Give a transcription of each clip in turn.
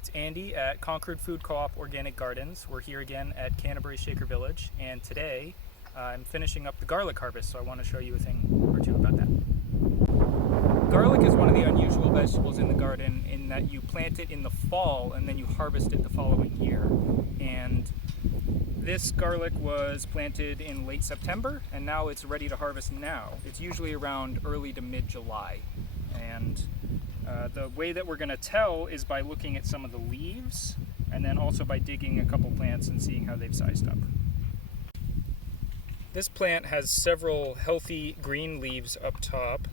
it's Andy at Concord Food Co-op Organic Gardens. We're here again at Canterbury Shaker Village, and today I'm finishing up the garlic harvest, so I want to show you a thing or two about that. Garlic is one of the unusual vegetables in the garden in that you plant it in the fall and then you harvest it the following year. And this garlic was planted in late September, and now it's ready to harvest now. It's usually around early to mid-July. And the way that we're going to tell is by looking at some of the leaves, and then also by digging a couple plants and seeing how they've sized up. This plant has several healthy green leaves up top,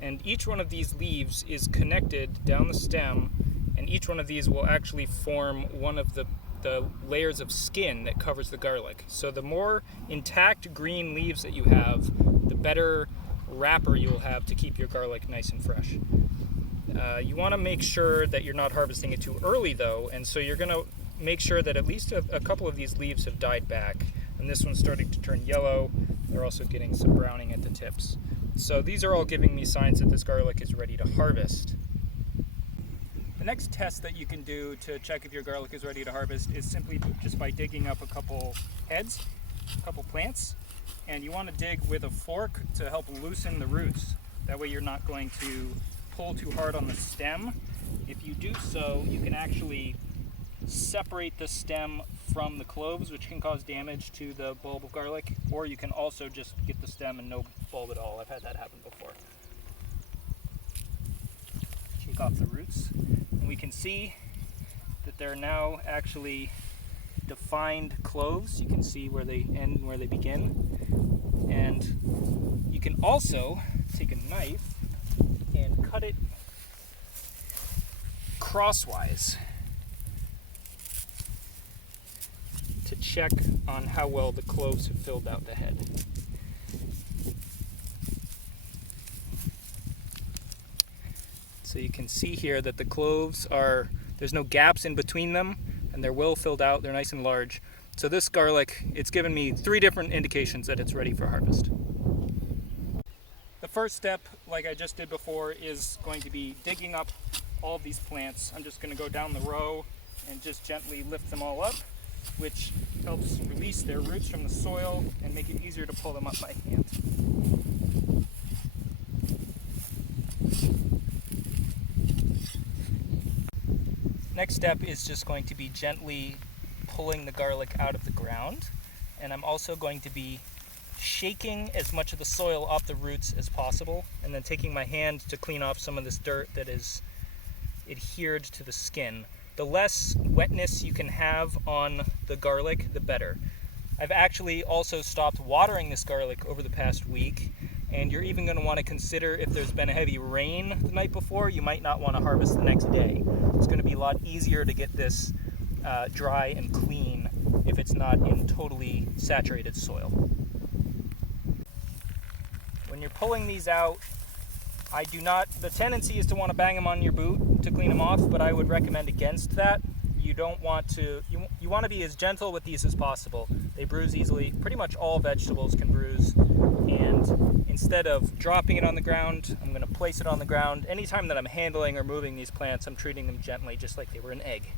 and each one of these leaves is connected down the stem, and each one of these will actually form one of the layers of skin that covers the garlic. So the more intact green leaves that you have, the better wrapper you'll have to keep your garlic nice and fresh. You want to make sure that you're not harvesting it too early though, and so you're going to make sure that at least a couple of these leaves have died back, and this one's starting to turn yellow. They're also getting some browning at the tips. So these are all giving me signs that this garlic is ready to harvest. The next test that you can do to check if your garlic is ready to harvest is simply just by digging up a couple heads, a couple plants, and you want to dig with a fork to help loosen the roots. That way you're not going to pull too hard on the stem. If you do so, you can actually separate the stem from the cloves, which can cause damage to the bulb of garlic, or you can also just get the stem and no bulb at all. I've had that happen before. Shake off the roots, and we can see that they're now actually defined cloves. You can see where they end and where they begin. And you can also take a knife and cut it crosswise to check on how well the cloves have filled out the head. So you can see here that the cloves there's no gaps in between them, and they're well filled out, they're nice and large. So this garlic, it's given me 3 different indications that it's ready for harvest. The first step, like I just did before, is going to be digging up all of these plants. I'm just going to go down the row and just gently lift them all up, which helps release their roots from the soil and make it easier to pull them up by hand. Next step is just going to be gently pulling the garlic out of the ground, and I'm also going to be shaking as much of the soil off the roots as possible, and then taking my hand to clean off some of this dirt that is adhered to the skin. The less wetness you can have on the garlic, the better. I've actually also stopped watering this garlic over the past week, and you're even going to want to consider if there's been a heavy rain the night before, you might not want to harvest the next day. It's going to be a lot easier to get this dry and clean if it's not in totally saturated soil. When you're pulling these out, the tendency is to want to bang them on your boot to clean them off, but I would recommend against that. You don't want to, you want to be as gentle with these as possible. They bruise easily. Pretty much all vegetables can bruise, and instead of dropping it on the ground, I'm going to place it on the ground. Anytime that I'm handling or moving these plants, I'm treating them gently, just like they were an egg.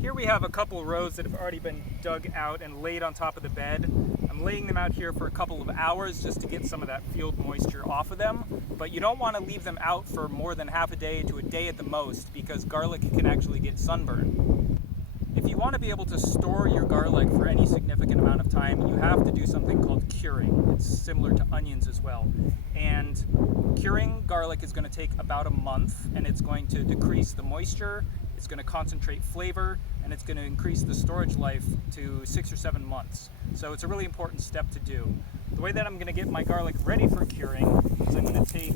Here we have a couple rows that have already been dug out and laid on top of the bed. I'm laying them out here for a couple of hours just to get some of that field moisture off of them, but you don't want to leave them out for more than half a day to a day at the most, because garlic can actually get sunburned. If you want to be able to store your garlic for any significant amount of time, you have to do something called curing. It's similar to onions as well. And curing garlic is going to take about a month, and it's going to decrease the moisture, it's going to concentrate flavor, and it's going to increase the storage life to 6 or 7 months. So it's a really important step to do. The way that I'm going to get my garlic ready for curing is I'm going to take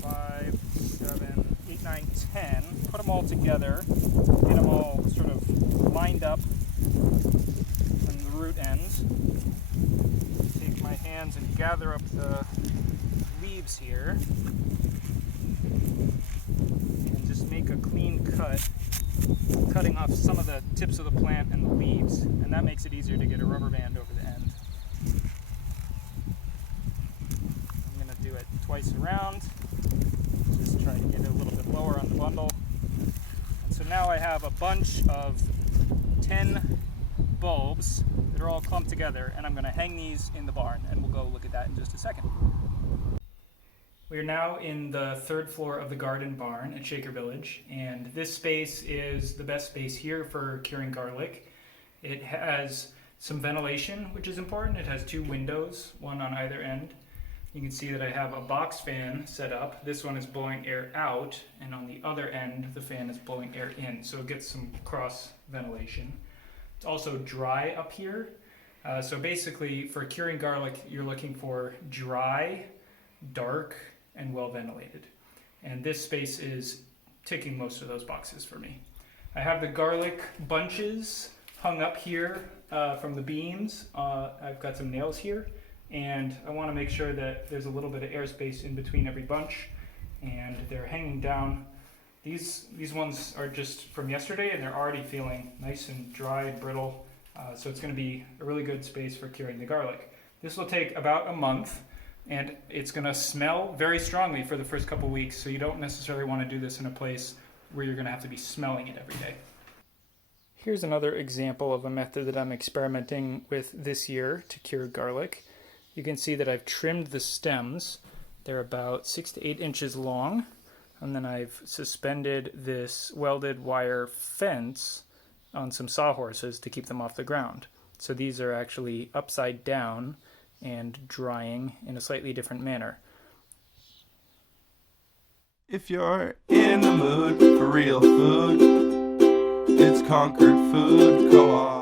5, 7, 8, 9, 10, put them all together, get them all sort of lined up on the root ends. Take my hands and gather up the leaves here, and just make a clean cut, cutting off some of the tips of the plant and the leaves, and that makes it easier to get a rubber band over the end. I'm going to do it twice around, just try to get it a little bit lower on the bundle. have a bunch of 10 bulbs that are all clumped together, and I'm going to hang these in the barn, and we'll go look at that in just a second. We are now in the third floor of the garden barn at Shaker Village, and this space is the best space here for curing garlic. It has some ventilation, which is important. It has 2 windows, one on either end. You can see that I have a box fan set up. This one is blowing air out, and on the other end, the fan is blowing air in, so it gets some cross ventilation. It's also dry up here. So basically, for curing garlic, you're looking for dry, dark, and well ventilated. And this space is ticking most of those boxes for me. I have the garlic bunches hung up here from the beams. I've got some nails here, and I want to make sure that there's a little bit of airspace in between every bunch, and they're hanging down. These ones are just from yesterday, and they're already feeling nice and dry and brittle, so it's going to be a really good space for curing the garlic. This will take about a month, and it's going to smell very strongly for the first couple weeks, so you don't necessarily want to do this in a place where you're going to have to be smelling it every day. Here's another example of a method that I'm experimenting with this year to cure garlic. You can see that I've trimmed the stems. They're about 6 to 8 inches long, and then I've suspended this welded wire fence on some sawhorses to keep them off the ground. So these are actually upside down and drying in a slightly different manner. If you're in the mood for real food, it's Concord Food Co-op.